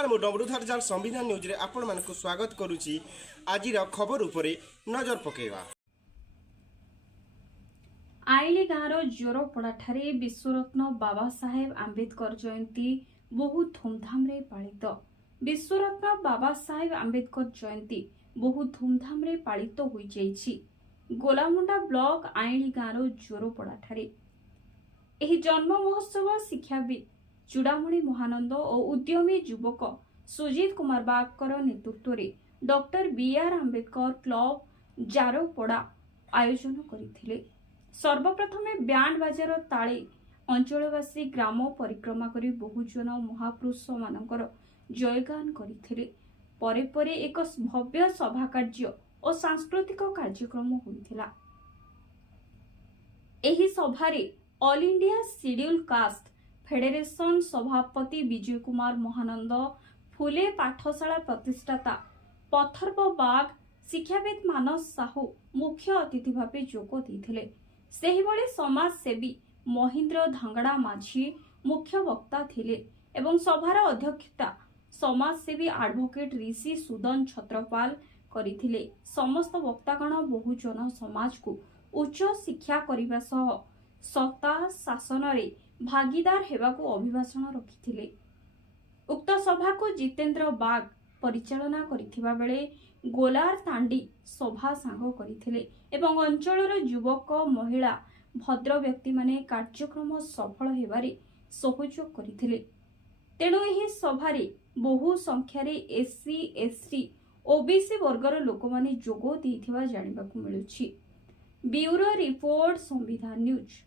नमस्कार मु डबरूधर जाल संविधान न्यूज रे आपण मानक स्वागत करुची। आज खबर उपरे नजर पकेवा। आईली गाँवर जोरपड़ाठारे विश्वरत्न बाबा साहेब आंबेडकर जयंती बहु धूमधाम रे पालित। विश्वरत्न बाबा साहेब आंबेडकर जयंती बहु धूमधाम रे पालित होई जाईछि। गोलामुंडा ब्लॉक आईली गाँवर जोरपड़ाठारे एही जन्म महोत्सव शिक्षाविद चूड़ामणि महानंद और उद्यमी युवक सुजीत कुमार बागकर नेतृत्व में डॉक्टर बीआर आंबेडकर क्लब जारोपड़ा आयोजन करथिले। सर्वप्रथमे बैंड बाजार ताले अंचलवासी ग्राम परिक्रमा करी बहुजन महापुरुष मानकर जयगान करथिले। परे परे एक भव्य सभा कार्य और सांस्कृतिक कार्यक्रम होइथिला। एही सभारे All India Schedule Caste Federation सभापति विजय कुमार महानंद, फुले पाठशाला प्रतिष्ठाता पथर्व बाग, शिक्षाविद मानस साहू मुख्य अतिथि भावे जोग देइथिले। सेहिबळे समाज सेवी महेंद्र धांगड़ा माझी मुख्य वक्ता थिले एवं सभार अध्यक्षता समाज सेवी एडवोकेट ऋषि सुदन छत्रपाल करिथिले। समस्त वक्तागण बहुजन समाज को उच्च शिक्षा करिबा सह सत्ता शासन रे भागीदार हेबाकू अभिभाषण रखिथिले। उक्त सभा को जितेंद्र बाग परिचालना करिथिबा बेले गोलार तांडी सभा सांग करिथिले एवं अंचलर युवक महिला भद्र व्यक्ति माने कार्यक्रम सफल हेबारे सहयोग करिथिले। तेणु एही सभारे बहु संख्यार एससी एसटी ओबीसी वर्गर लोक माने जोग देइथिबा जानिबाकू मिलुछि। ब्यूरो रिपोर्ट संविधान न्यूज।